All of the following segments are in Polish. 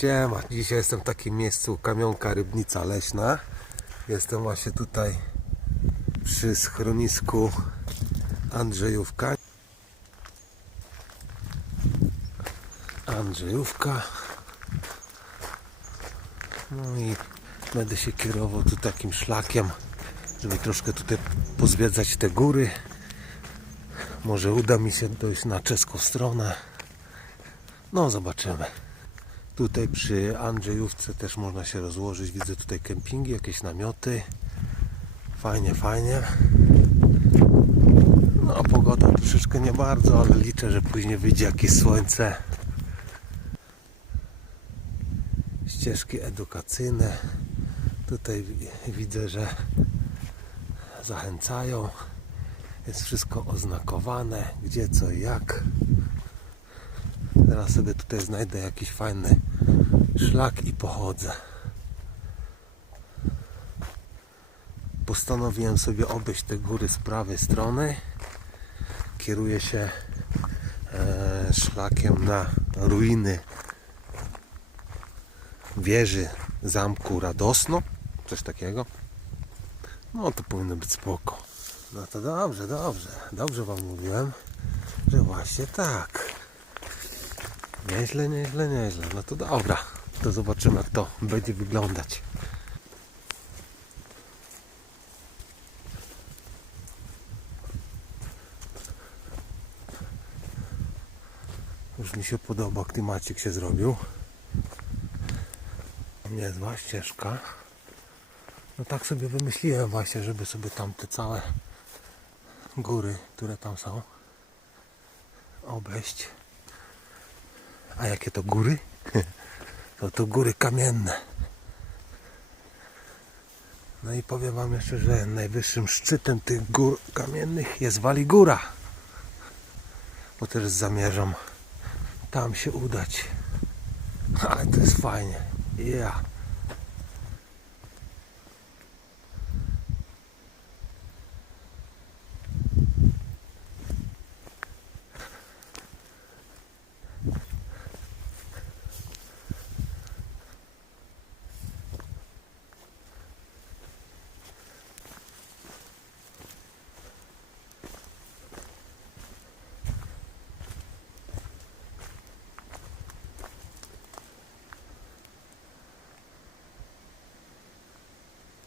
Siema, dzisiaj jestem w takim miejscu Kamionka Rybnica Leśna. Jestem właśnie tutaj przy schronisku Andrzejówka. Andrzejówka. No i będę się kierował tu takim szlakiem, żeby troszkę tutaj pozwiedzać te góry. Może uda mi się dojść na czeską stronę. No, zobaczymy. Tutaj przy Andrzejówce też można się rozłożyć. Widzę tutaj kempingi, jakieś namioty. Fajnie, fajnie. No, pogoda troszeczkę nie bardzo, ale liczę, że później wyjdzie jakieś słońce. Ścieżki edukacyjne. Tutaj wi- widzę, że zachęcają. Jest wszystko oznakowane, gdzie, co i jak. Teraz sobie tutaj znajdę jakiś fajny szlak i pochodzę. Postanowiłem sobie obejść te góry z prawej strony. Kieruję się e, szlakiem na ruiny wieży zamku Radosno. Coś takiego. No to powinno być spoko. No to dobrze, dobrze. Dobrze wam mówiłem, że właśnie tak. Nieźle, nieźle, nieźle. No to dobra. To zobaczymy jak to będzie wyglądać. Już mi się podoba, klimacik się zrobił. Niezła ścieżka. No tak sobie wymyśliłem właśnie, żeby sobie tam te całe góry, które tam są, obejść. A jakie to góry? To to góry kamienne. No i powiem Wam jeszcze, że najwyższym szczytem tych gór kamiennych jest Waligóra. Bo też zamierzam tam się udać. Ale to jest fajnie. Ja.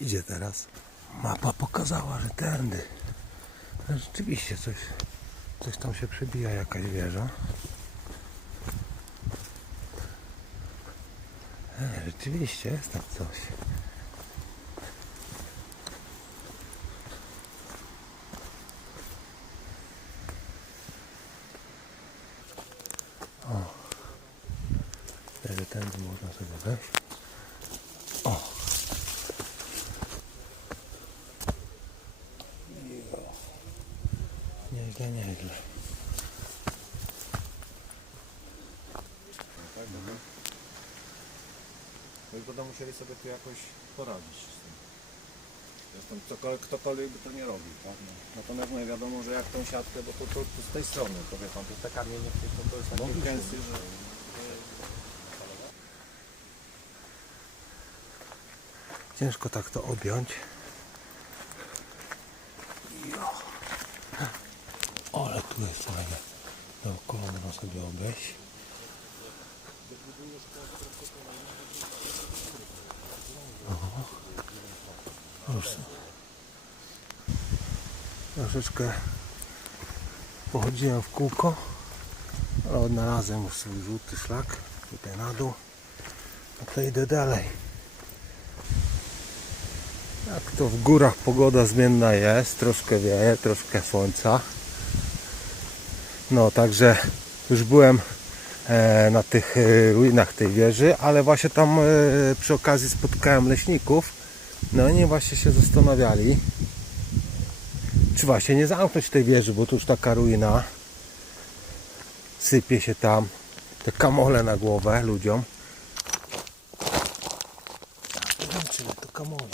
Idzie teraz. Mapa pokazała, że tędy. No Rzeczywiście coś, coś tam się przebija, jakaś wieża. E, rzeczywiście jest tam coś. O. Tędy można sobie wejść. O. Nieźle, nieźle. Tak, dobra. No i będą musieli sobie tu jakoś poradzić z tym. Zresztą ktokolwiek, ktokolwiek by to nie robił, tak? No. Natomiast no, wiadomo, że jak tą siatkę, bo to, to, to z tej strony, to wie pan, to te kamienie, to, to jest taki gęsty, że... Ciężko tak to objąć. Ale tu jest fajnie. Dookoła można sobie obejść. Troszeczkę pochodziłem w kółko, ale odnalazłem już swój żółty szlak tutaj na dół. A to idę dalej. Jak to w górach pogoda zmienna jest, troszkę wieje, troszkę słońca. No, także już byłem na tych e, ruinach tej wieży, ale właśnie tam e, przy okazji spotkałem leśników. No i oni właśnie się zastanawiali, czy właśnie nie zamknąć tej wieży, bo tu już taka ruina. Sypie się tam te kamole na głowę ludziom. Wiem, czy to kamole.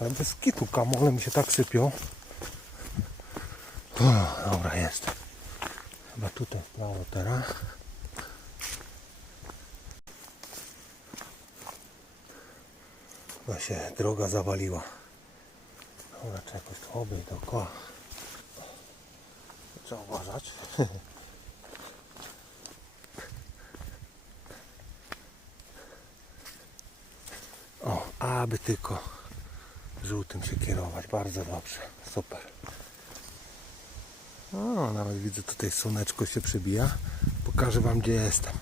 Ale bez kitu kamole mi się tak sypią. O, dobra, jest. Chyba tutaj w prawo teraz. Chyba się droga zawaliła. Dobra, trzeba jakoś to obejść dookoła. Trzeba uważać. O, aby tylko żółtym się kierować. Bardzo dobrze. Super. O, nawet widzę tutaj słoneczko się przebija. Pokażę wam gdzie jestem.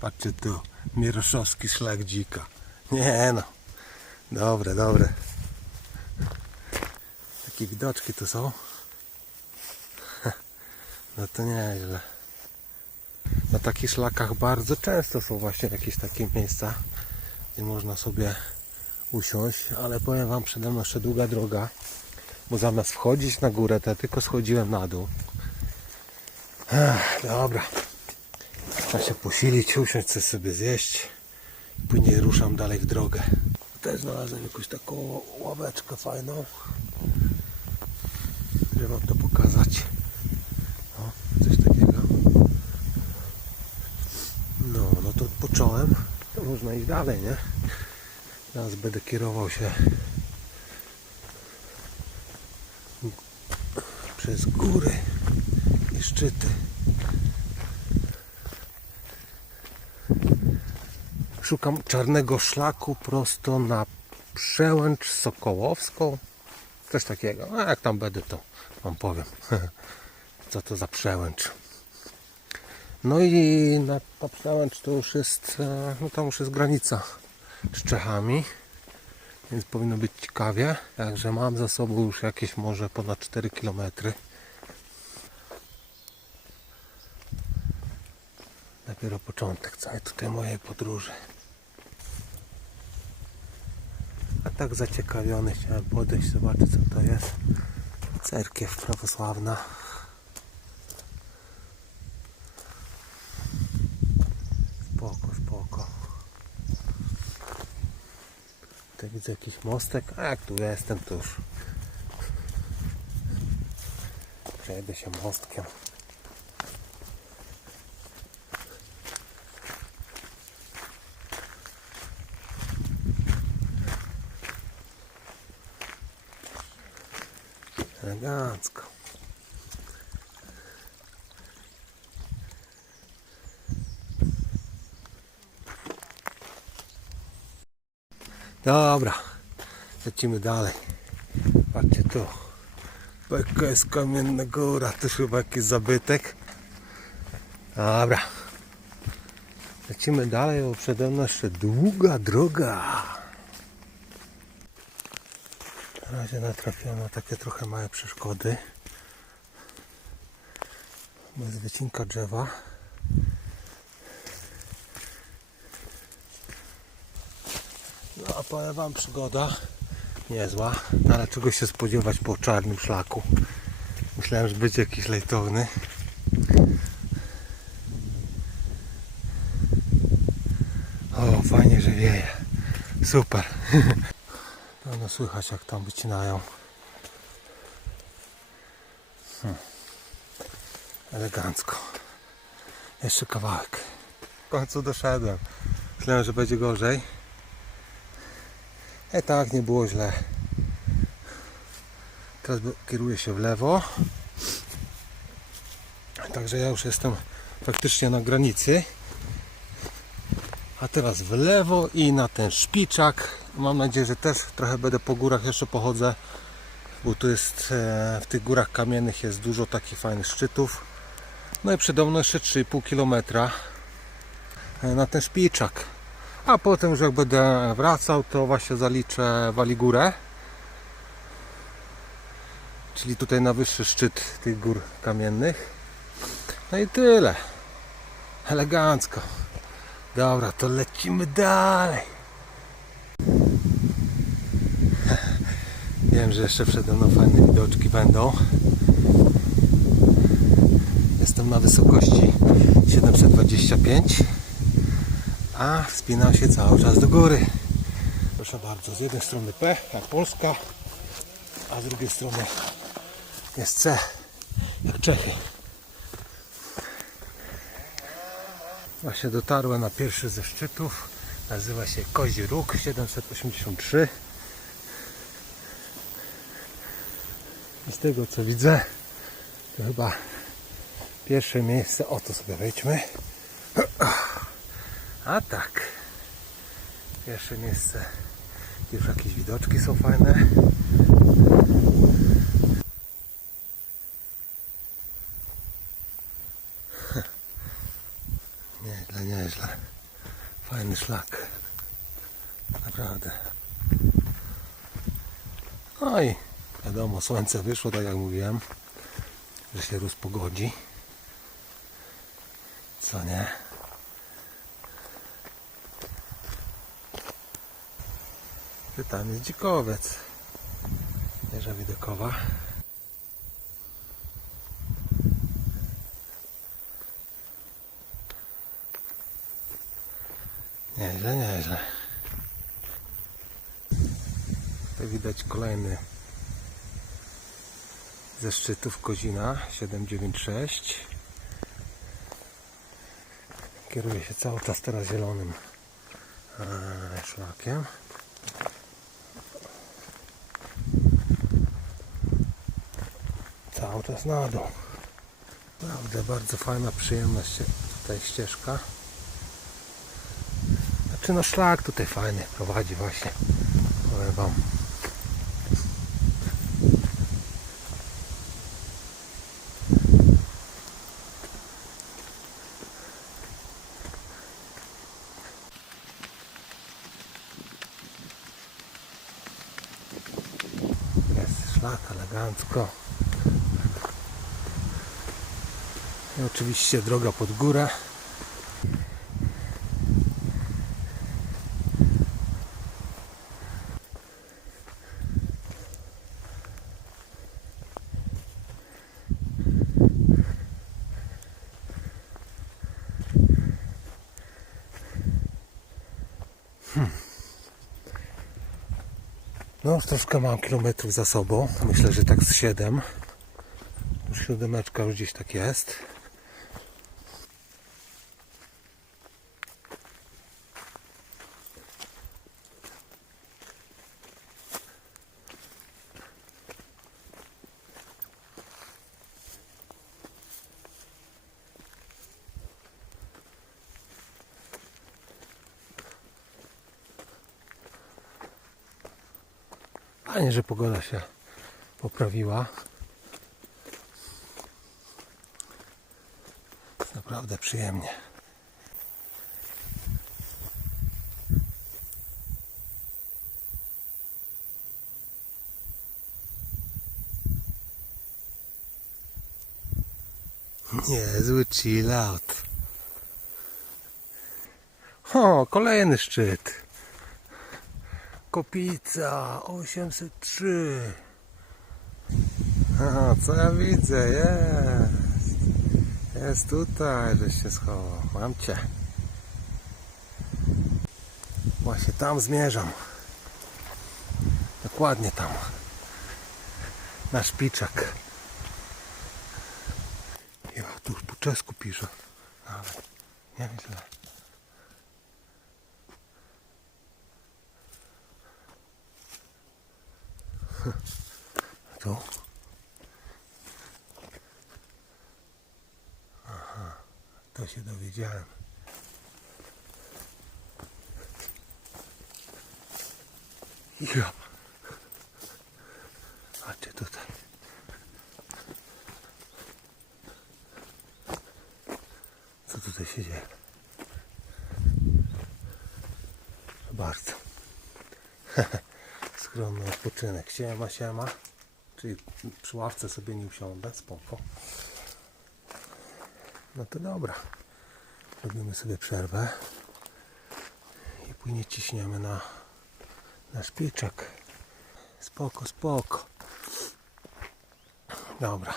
Patrzcie tu. Mieroszowski szlak dzika. Nie no. Dobre, dobre. Takie widoczki tu są. No to nieźle. Na takich szlakach bardzo często są właśnie jakieś takie miejsca, gdzie można sobie usiąść, ale powiem wam przede mną jeszcze długa droga, bo zamiast wchodzić na górę, to ja tylko schodziłem na dół. Ech, dobra. Trzeba się posilić, usiąść coś sobie zjeść. Później ruszam dalej w drogę. Też znalazłem jakąś taką ławeczkę fajną. Żeby wam to pokazać. O, coś takiego. No, no to odpocząłem. To można iść dalej, nie? Teraz będę kierował się przez góry i szczyty. Szukam czarnego szlaku prosto na przełęcz Sokołowską. Coś takiego. A jak tam będę, to wam powiem. Co to za przełęcz. No i na ta przełęcz to już jest, e, no tam już jest granica z Czechami, więc powinno być ciekawie. Także mam za sobą już jakieś może ponad 4 km. Dopiero początek całej tutaj mojej podróży. A tak zaciekawiony chciałem podejść, zobaczyć co to jest. Cerkiew prawosławna. Spoko, spoko. Tutaj widzę jakiś mostek, a jak tu jestem, to już przejdę się mostkiem. Elegancko. Dobra, lecimy dalej. Patrzcie tu. Jaka jest kamienna góra, to chyba jakiś zabytek. Dobra. Lecimy dalej, bo przede mną jeszcze długa droga. Na razie natrafiłem na takie trochę małe przeszkody. Bez wycinka drzewa. No a powiem wam przygoda niezła, no, ale czego się spodziewać po czarnym szlaku. Myślałem, że będzie jakiś lejtowny. O, fajnie, że wieje. Super. Pewno słychać jak tam wycinają. Hmm. Elegancko. Jeszcze kawałek. W końcu doszedłem. Myślałem, że będzie gorzej. E tak, nie było źle. Teraz kieruję się w lewo. Także ja już jestem praktycznie na granicy. A teraz w lewo i na ten szpiczak. Mam nadzieję, że też trochę będę po górach jeszcze pochodzę, bo tu jest e, w tych górach kamiennych jest dużo takich fajnych szczytów. No i przede mną jeszcze 3,5 km e, na ten szpiczak. A potem, że jak będę wracał, to właśnie zaliczę Waligórę. Czyli tutaj na wyższy szczyt tych gór kamiennych. No i tyle. Elegancko. Dobra, to lecimy dalej. Wiem, że jeszcze przede mną fajne widoczki będą. Jestem na wysokości 725, a wspinam się cały czas do góry. Proszę bardzo, z jednej strony P, jak Polska, a z drugiej strony jest C, jak Czechy. Właśnie dotarłem na pierwszy ze szczytów. Nazywa się Kozi Róg 783. I z tego co widzę, to chyba pierwsze miejsce. O to sobie wejdźmy. A tak. Pierwsze miejsce. Już jakieś widoczki są fajne. Nieźle, nieźle. Fajny szlak. Naprawdę. No i wiadomo, słońce wyszło, tak jak mówiłem, że się rozpogodzi. Co nie? Że tam jest dzikowiec. Wieża widokowa. Nieźle, nieźle. Tu widać kolejny ze szczytów Kozina 796. Kieruje się cały czas teraz zielonym e, szlakiem. Cały czas na dół. Naprawdę bardzo fajna, przyjemna tutaj ścieżka. Znaczy no szlak tutaj fajny prowadzi właśnie. Powiem wam. Jest szlak elegancko. Oczywiście droga pod górę. No, już troszkę mam kilometrów za sobą. Myślę, że tak z 7. Już siódemeczka już gdzieś tak jest. Fajnie, że pogoda się poprawiła. Naprawdę przyjemnie. Niezły chill out. O, kolejny szczyt. Kopica 803. Aha, co ja widzę? Jest. Jest tutaj, żeś się schował. Mam cię. Właśnie tam zmierzam. Dokładnie tam. Na szpiczak. Ja tu już po czesku piszę. Ale nieźle. Tu. Aha, to się dowiedziałem. Ja. Chodźcie tutaj. Co tutaj się dzieje? Bardzo. Skromny odpoczynek. Siema, siema. Czyli przy ławce sobie nie usiądę, spoko. No to dobra. Robimy sobie przerwę. I później ciśniemy na, na szpiczek. Spoko, spoko. Dobra.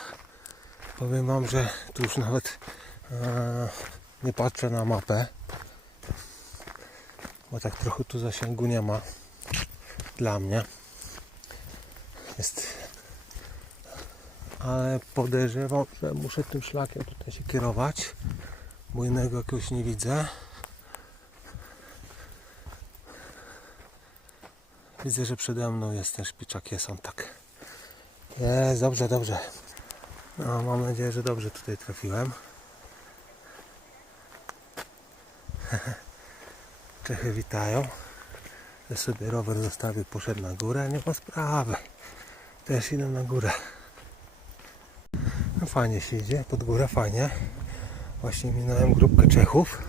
Powiem wam, że tu już nawet e, nie patrzę na mapę. Bo tak trochę tu zasięgu nie ma dla mnie. Jest. Ale podejrzewam, że muszę tym szlakiem tutaj się kierować, bo innego jakiegoś nie widzę. Widzę, że przede mną jest ten szpiczak, jest on tak. Jest, dobrze, dobrze. No, mam nadzieję, że dobrze tutaj trafiłem. Czechy witają. Ja sobie rower zostawił, poszedł na górę, nie ma sprawy. Też idę na górę. No fajnie się idzie, pod górę fajnie. Właśnie minąłem grupkę Czechów.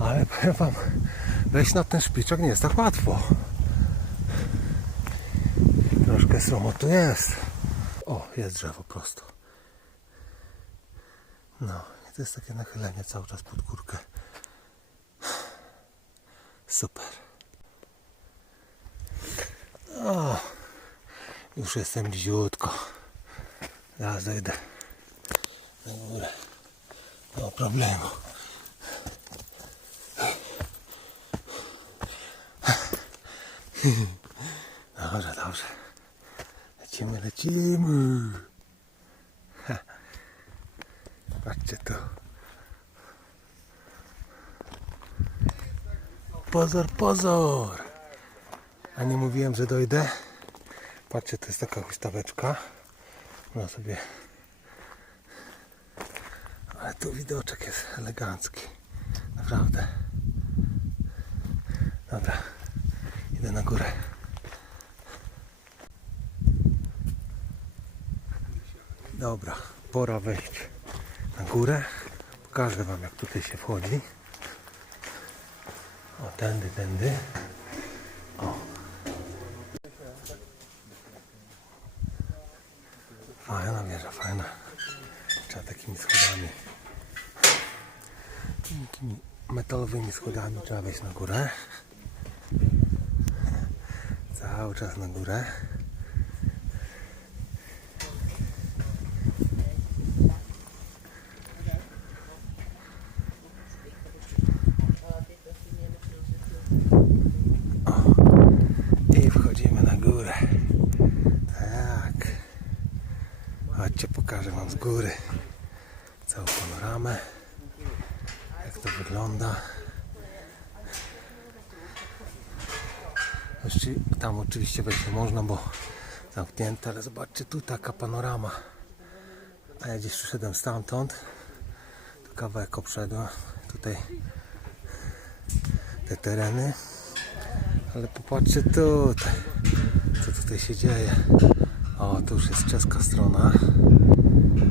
Ale powiem wam, wejść na ten szpiczak nie jest tak łatwo. Troszkę sromo tu jest. O, jest drzewo prosto. No, i to jest takie nachylenie cały czas pod górkę. Super. O, już jestem bliziutko. Zaraz dojdę na górę. No problemu. Dobrze, dobrze. Lecimy, lecimy. Patrzcie tu. Pozor, pozor. A nie mówiłem, że dojdę. Patrzcie, to jest taka huśtaweczka. No sobie. Ale tu widoczek jest elegancki. Naprawdę. Dobra. Idę na górę. Dobra, pora wejść na górę. Pokażę Wam, jak tutaj się wchodzi. O, tędy, tędy. O. Fajna wieża, fajna. Trzeba takimi schodami. Takimi metalowymi schodami trzeba wejść na górę. Cały czas na górę. I wchodzimy na górę. Tak. Chodźcie, pokażę Wam z góry całą panoramę. Jak to wygląda. Tam oczywiście wejść nie można, bo zamknięte, ale zobaczcie tu taka panorama. A ja gdzieś przyszedłem stamtąd. Tu kawałek obszedłem. Tutaj te tereny. Ale popatrzcie tutaj, co tutaj się dzieje. O, tu już jest czeska strona.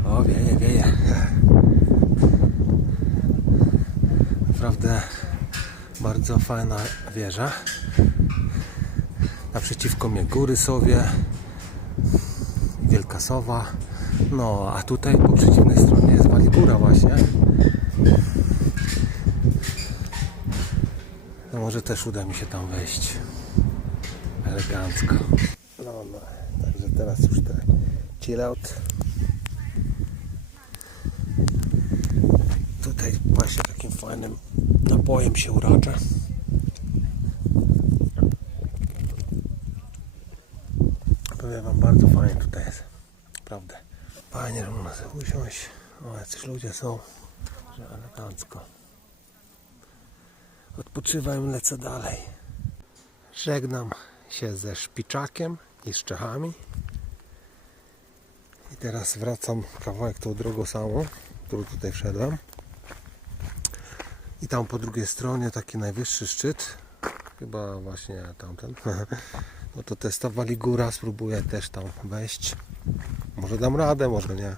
O, wieje, wieje. Naprawdę bardzo fajna wieża. Naprzeciwko mnie góry sobie. Wielka Sowa. No, a tutaj po przeciwnej stronie jest Waligóra właśnie. No może też uda mi się tam wejść. Elegancko. No, no. Także teraz już te chill out. Tutaj właśnie takim fajnym napojem się uraczę. Wam, bardzo fajnie tutaj jest. Naprawdę. Fajnie, że można sobie usiąść. O, jacyś ludzie są. Że elegancko. Odpoczywam, lecę dalej. Żegnam się ze Szpiczakiem i z Czechami. I teraz wracam kawałek tą drogą samą, którą tutaj wszedłem. I tam po drugiej stronie taki najwyższy szczyt, chyba właśnie tamten. No to testowali góra, spróbuję też tam wejść. Może dam radę, może nie.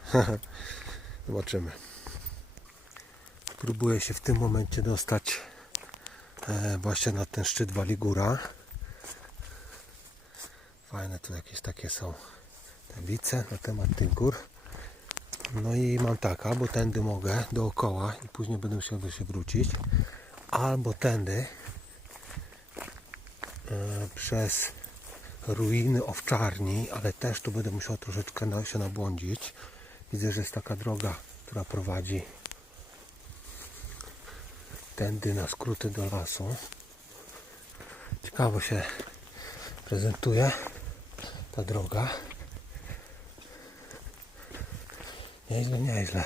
Zobaczymy. Próbuję się w tym momencie dostać e, właśnie na ten szczyt Waligóra. Fajne tu jakieś takie są tablice na temat tych gór. No i mam tak, albo tędy mogę dookoła i później będę musiał się wrócić, albo tędy e, przez ruiny owczarni, ale też tu będę musiał troszeczkę na, się nabłądzić. Widzę, że jest taka droga, która prowadzi tędy na skróty do lasu. Ciekawo się prezentuje ta droga. Nieźle, nieźle.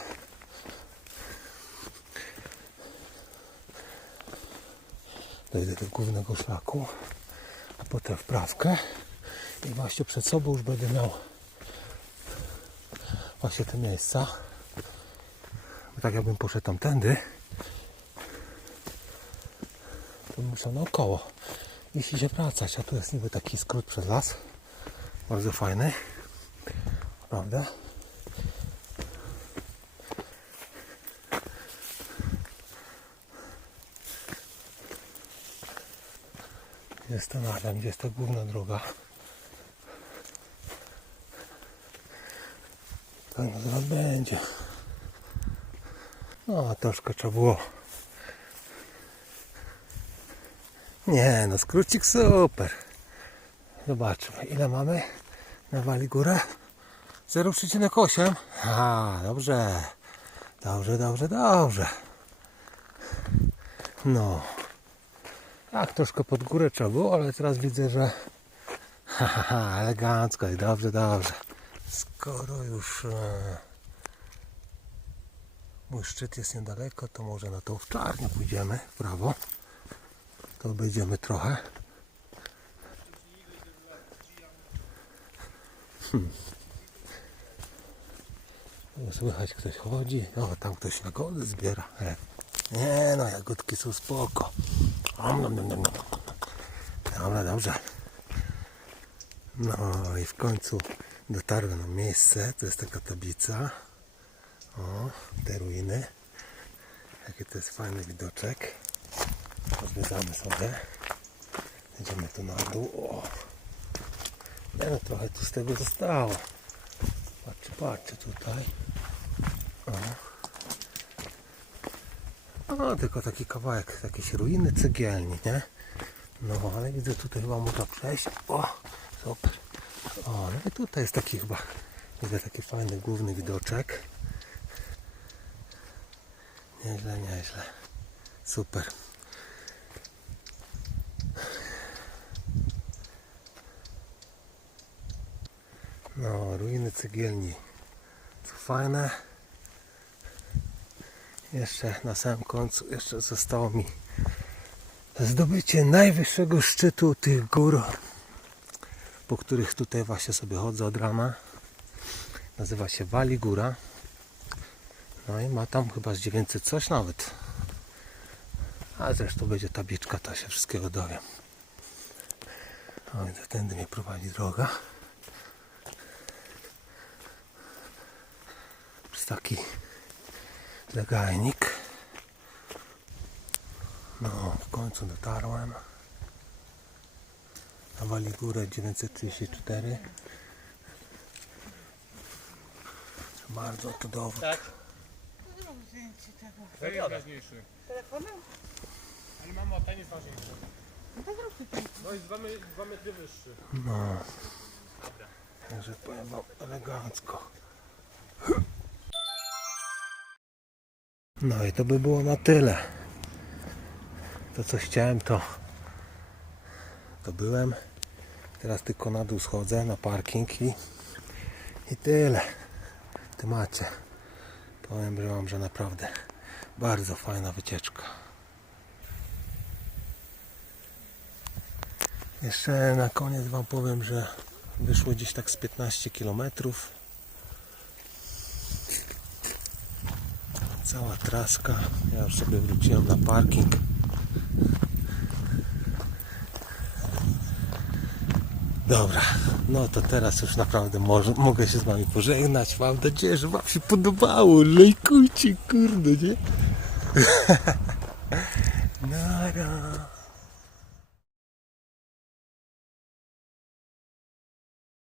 Dojdę do głównego szlaku, a potem wprawkę i właśnie przed sobą już będę miał właśnie te miejsca. Bo tak jakbym poszedł tamtędy, to muszę naokoło iść się wracać. A tu jest niby taki skrót przez las. Bardzo fajny. Prawda? Zastanawiam, gdzie jest ta główna droga. Pewno zaraz będzie. No, troszkę trzeba było. Nie, no skrócik super. Zobaczmy, ile mamy na Wali Górę? 0,8. A, dobrze. Dobrze, dobrze, dobrze. No. Tak, troszkę pod górę trzeba było, ale teraz widzę, że ha, ha, ha, elegancko i dobrze, dobrze. Skoro już e, mój szczyt jest niedaleko, to może na tą wczarnię pójdziemy w prawo. To obejdziemy trochę. Hmm. Słychać ktoś chodzi. O, tam ktoś jagody zbiera. E. Nie no, jagódki są spoko. Dobra, dobrze. No i w końcu dotarłem na miejsce. To jest taka tablica. O, te ruiny. Jaki to jest fajny widoczek. Odwiedzamy sobie. Idziemy tu na dół. O. Nie no, trochę tu z tego zostało. Patrzcie, patrzcie tutaj. O. No, tylko taki kawałek, jakieś ruiny cegielni, nie? No, ale widzę tutaj chyba można przejść. O, super. O, no i tutaj jest taki chyba, widzę taki fajny główny widoczek. Nieźle, nieźle. Super. No, ruiny cegielni. Co fajne. Jeszcze na samym końcu jeszcze zostało mi zdobycie najwyższego szczytu tych gór, po których tutaj właśnie sobie chodzę od rana. Nazywa się Wali Góra. No i ma tam chyba z 900 coś nawet. A zresztą będzie tabliczka, to się wszystkiego dowiem. O, widzę, tędy mnie prowadzi droga. Przez taki zagajnik. No, w końcu dotarłem. Na Wali Górę 934. Bardzo to dowód. Zrób zdjęcie tego. To jest ważniejszy. Telefonem? Ale mamo, ten jest ważniejszy. No to zrób zdjęcie. No i dwa, me- dwa metry wyższy. No. Także powiem wam elegancko. No i to by było na tyle. To co chciałem to to byłem. Teraz tylko na dół schodzę na parking i, i tyle. W temacie. Powiem wam, że naprawdę bardzo fajna wycieczka. Jeszcze na koniec Wam powiem, że wyszło gdzieś tak z 15 km. Cała traska. Ja już sobie wróciłem na parking. Dobra, no to teraz już naprawdę może, mogę się z Wami pożegnać. Mam nadzieję, że Wam się podobało. Lejkujcie, kurde, nie? Nara.